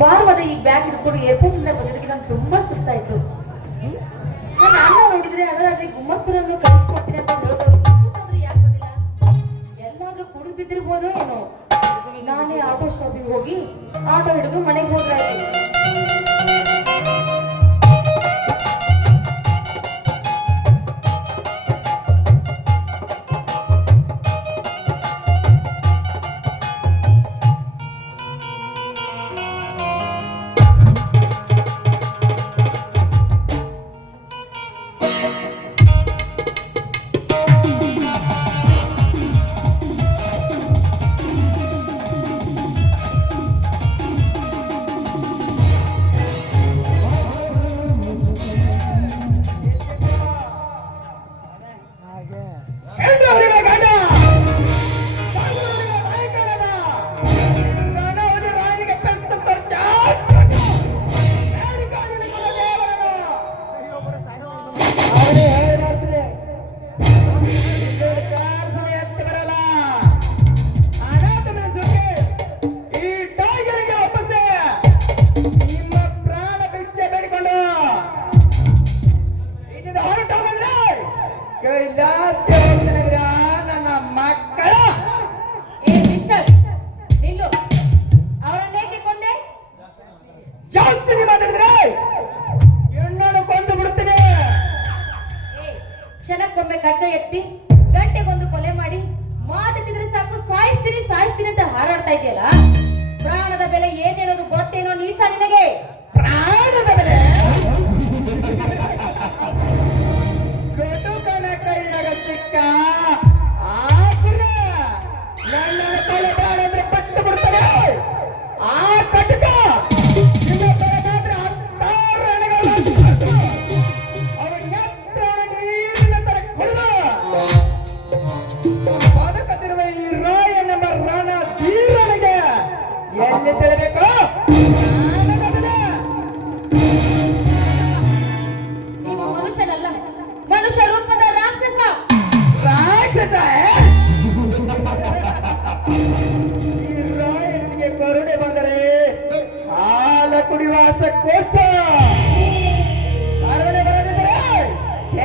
ಭಾರವಾದ ಈ ಬ್ಯಾಗ್ ಹಿಡ್ಕೊಂಡು ಏರ್ಪೋರ್ಟ್ ಇಂದ ಬಂದಿದ್ದಕ್ಕೆ ನಂಗೆ ತುಂಬಾ ಸುಸ್ತಾಯ್ತು. ನನ್ನ ಅಣ್ಣ ನೋಡಿದ್ರೆ ಅದರಲ್ಲಿ ಗುಮ್ಮಸ್ತರನ್ನು ಕಳಿಸ್ಕೊಡ್ತೀನಿ ಅಂತ ಹೇಳಿದ್ರು ಯಾಕೆ ಬಂದಿಲ್ಲ? ಎಲ್ಲಾದ್ರೂ ಕುಡಿದು ಬಿದ್ದಿರ್ಬೋದೋ ಏನೋ? ನಾನೇ ಆಟೋ ಸ್ಟಾಪಿಗೆ ಹೋಗಿ ಆಟೋ ಹಿಡಿದು ಮನೆಗೆ ಹೋಗ್ತಾ ಹೆಣ್ಣವರಿಗೆ ಬೆಲೆ ಏನೇನೋದು ಗೊತ್ತೇನೋ ನೀಚ ನಿನಗೆ. ಪ್ರಾಣದ ಬೆಲೆ.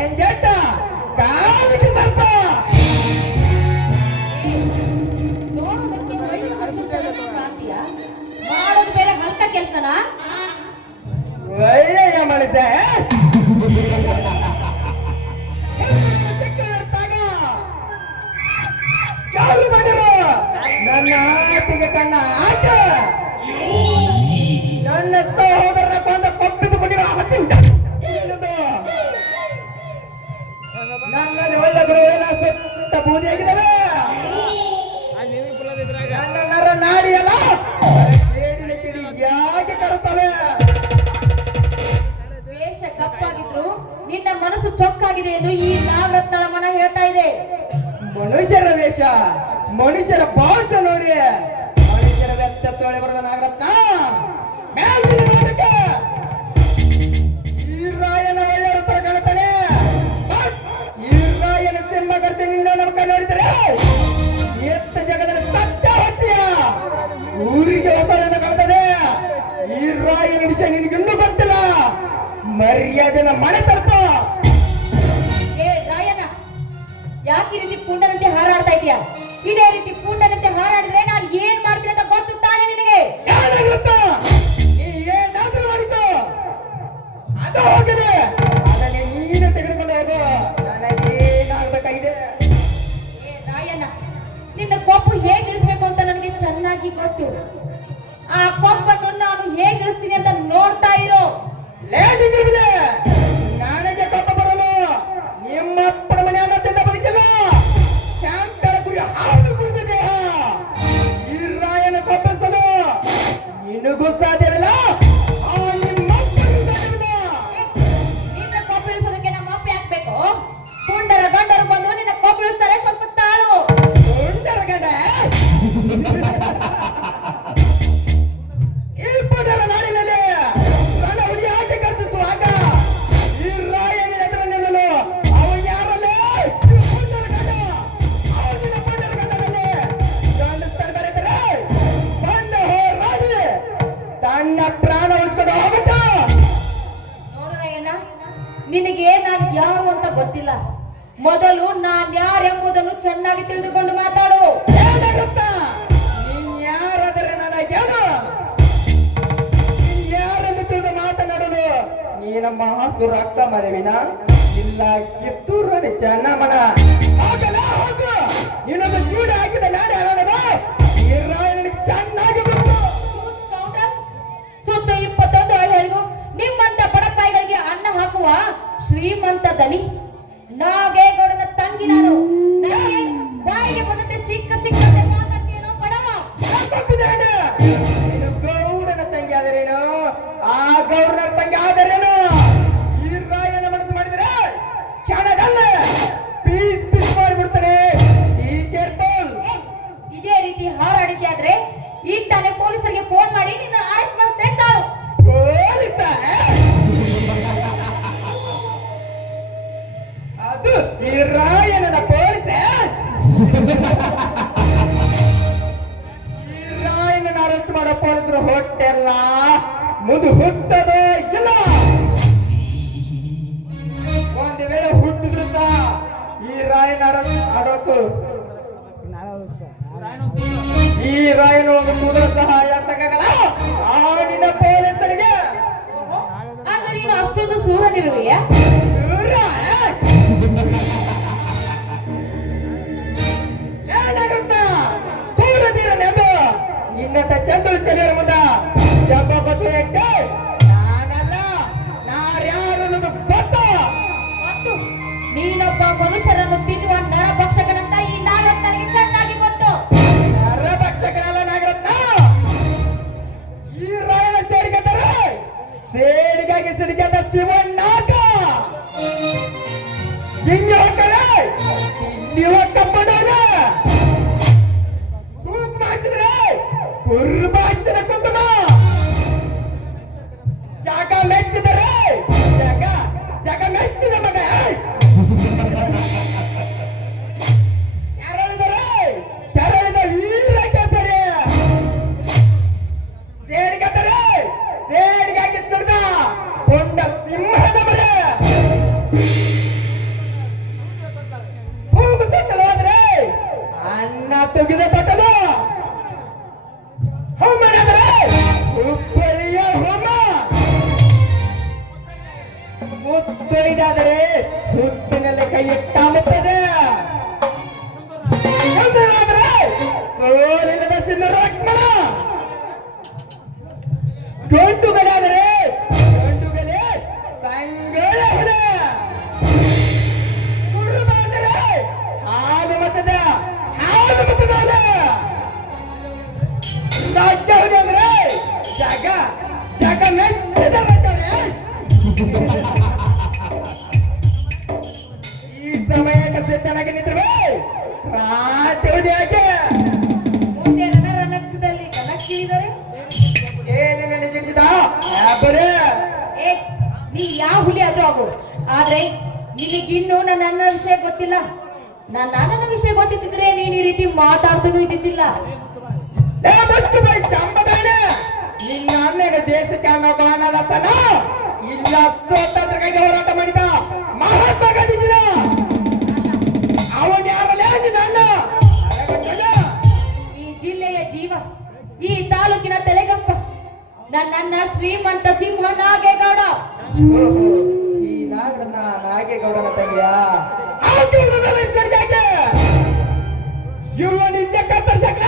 ಕೆಂಜಟ್ಟ ಕಾಲಿಗೆ ಬರ್ತ ನೋಡೋದಕ್ಕೆ ಒಳ್ಳೆ ಮನುಷ್ಯ ಕಾಣ್ತೀಯ? ಮಾಡೋದು ಬೇರೆ ಹಲ್ಕ ಕೆಲ್ಸನಾ? ಒಳ್ಳೆಯ ಮನುಷ್ಯ. ಚಾಲು ಮಾಡಿರು. ನನ್ನ ಆಟಿಗೆ ಕಣ್ಣ ಆಟ. ನನ್ನ ಸಹೋದರನ ಬೂದಿಯಾಗಿದ್ದಾವೆ ನನ್ನ ನರ ಕಿಡಿ ಯಾಕೆ ಕರುತ್ತವೆ? ವೇಷ ಕಪ್ಪಾಗಿದ್ರು ನಿನ್ನ ಮನಸ್ಸು ಚೊಕ್ಕಾಗಿದೆ ಎಂದು ಈ ನಾಗರತ್ನಳ ಮನ ಹೇಳ್ತಾ ಇದೆ. ಮನುಷ್ಯರ ವೇಷ ಮನುಷ್ಯರ ಭಾಷೆ ನೋಡಿ. ಮನುಷ್ಯರ ವ್ಯಕ್ತಿತ್ವ ಬರದ ನಾಗರತ್ನ. ಊರಿಗೆ ಹೊಸದನ್ನು ಕಾಣ್ತದೆ ಈ ರಾಯನ ವಿಷಯ ನಿನಗಿನ್ನೂ ಗೊತ್ತಿಲ್ಲ. ಮರ್ಯಾದೆನ ಮನೆ ತಪ್ಪ ಏ ರಾಯಣ್ಣ ಯಾಕೆ ಈ ರೀತಿ ಪುಂಡನಂತೆ ಹಾರಾಡ್ತಾ ಇದೀಯಾ ಇದೇ ರೀತಿ ಪುಂಡನಂತೆ ಹಾರಾಡಿದ್ರೆ ನಾನು ಏನ್ ಮಾಡ್ತೀನಿ ಅಂತ ಗೊತ್ತು ತಾನೆ ನಿನಗೆ? ಯಾರಾಗಿರುತ್ತ? ನೀ ಏನಾದ್ರೂ ಮಾಡಿಕೋ. ಅದು ಹೋಗಿದೆ. ಅದನ್ನೇ ನೀನು ತೆಗೆದುಕೊಂಡು ಹೋಗು ನನಗೇನಾಗಬೇಕಾಗಿದೆ ಏ ರಾಯಣ್ಣ ನಿನ್ನ ಕೊಪ್ಪು ಹೇಗೆ ಇಳಿಸ್ಬೇಕು ಅಂತ ನನಗೆ ಚೆನ್ನಾಗಿ ಗೊತ್ತು. ಇಳಿಸ್ತೀನಿ ಅಂತ ನೋಡ್ತಾ ಇರೋ ಮೊದಲು ನಾನ್ ಯಾರೆಂಬುದನ್ನು ಚೆನ್ನಾಗಿ ತಿಳಿದುಕೊಂಡು ಮಾತಾಡು. ಯಾರಾದರೆ ಯಾರು ಯಾರೆಂದು ತಿಳಿದು ಮಾತನಾಡಲು ನಮ್ಮ ಹಸು ರಕ್ತ ಮದುವಿನ ಇಲ್ಲ, ಕಿತ್ತೂರು ಚೆನ್ನಮ್ಮನ. ಹೋಗಲ್ಲ ಹೋಗು. ಇನ್ನೊಂದು ಚೂಡಿ ಹಾಕಿದ ನಾಡೆ ಮುಂದೆ ಹುಟ್ಟದೇ ಇಲ್ಲ. ಒಂದು ವೇಳೆ ಹುಟ್ಟಿದ್ರು ಈ ರಾಯನ ಅರೆಸ್ಟ್ ಮಾಡೋಕು ಈ ರಾಯನ ಒಂದು ಕೂದಲು ಸಹಾಯ ತಗಲ್ಲ ಆ ನಿನ್ನ ಪೊಲೀಸರಿಗೆ. ಅಂದ್ರೆ ನೀನು ಅಷ್ಟೊಂದು ಸೂರನಿರುವೆಯಾ? ಸೂರಧೀರನೆಂದು ನಿನ್ನಂತ ಚಂದ್ರು ಚೆನ್ನರ ಮುಂದ ಜಬ್ಬ ಬಸವಕ್ಕೆ ನಾನಲ್ಲ ನಾರ್ಯಾರು ಗೊತ್ತು. ಮತ್ತು ನೀನೊಬ್ಬ ಮನುಷ್ಯರನ್ನು ತಿನ್ನುವ ನರಭಕ್ಷಕನಂತ ಈ ನಾಲ್ಕು ನನಗೆ ಚೆನ್ನಾಗಿ ಗೊತ್ತು. ನರಭಕ್ಷಕನಲ್ಲ ನಾಗರತ್ನ. ಈ ರಾಯಣ ಸೇಡಿಗೆದ್ದಾರೆ ಸೇಡಿಗಾಗಿ ಸಿಡಿಗೆದ ಶಿವನಾಗ ಹಿಂಗೆ ಹೋಗ್ತಾರೆ ನೀವು ಕಪ್ಪಡೋದ ಕುಂಕುಮ ಹಚ್ಚಿದ್ರೆ ಕುರ್ಬ ಕೊಂಡ ಸಿಂಹದ ಮರೆ ತೂಗು ತೊಟ್ಟಲು ಹೋದ್ರೆ ಅನ್ನ ತುಗಿದ ತೊಟ್ಟಲು ಹೋಮನಾದರೆ ಹುಬ್ಬಳ್ಳಿಯ ಹೋಮ. ಮುತ್ತೊಯ್ದಾದರೆ ಹುತ್ತಿನಲ್ಲಿ ಕೈ ಇಟ್ಟಾಗುತ್ತದೆ ಸೋಲಿಲ್ಲದ ಸಿಂಹ ಲಕ್ಷ್ಮಣ. ಗಂಡುಗಳಾದರೆ ಸಮಯಕ್ಕೆ ನಿಂತ್ರು ರಾತ್ರಿ ಯಾಕೆ ಮುಂದೆ ನನ್ನ ರಣದಲ್ಲಿ ಇದ್ದಾರೆ ಏನೇನು ಯಾಬರೇ ಏ, ನೀ ಯಾವ ಹುಲಿ ಆದ್ರೂ ಆಗು. ಆದ್ರೆ ನಿನಗಿನ್ನೂ ನನ್ನ ಅಣ್ಣನ ವಿಷಯ ಗೊತ್ತಿಲ್ಲ. ನನ್ನ ಅಣ್ಣನ ವಿಷಯ ಗೊತ್ತಿದ್ದಿದ್ರೆ ನೀನ್ ಈ ರೀತಿ ಮಾತಾಡ್ತಾನೂ ಇದ್ದಿದ್ದಿಲ್ಲ. ಏ ಬಚ್ಚು ಬೈ ಚಂಬದಾನೆ ನಿನ್ನ ಅಣ್ಣನ ದೇಶಕ್ಕೆ ಅನ್ನೋಗಳನ್ನದತ್ತನ ಇಲ್ಲ, ಸ್ವಾತಂತ್ರ್ಯಕ್ಕಾಗಿ ಹೋರಾಟ ಮಾಡಿದ ಮಹಾತ್ಮ ಗಾಂಧೀಜಿನ. ಈ ಜಿಲ್ಲೆಯ ಜೀವ ಈ ತಾಲೂಕಿನ ತಲೆಗಪ್ಪ ನನ್ನನ್ನ ಶ್ರೀಮಂತ ಸಿಂಹ ನಾಗೇಗೌಡ ಈ ನಾಗರನ್ನ ನಾಗೇಗೌಡನ ತಂಗಿಯ? ಇವನ್ ಇಲ್ಲೇ ಕತ್ತರಿಸಕ್ಲ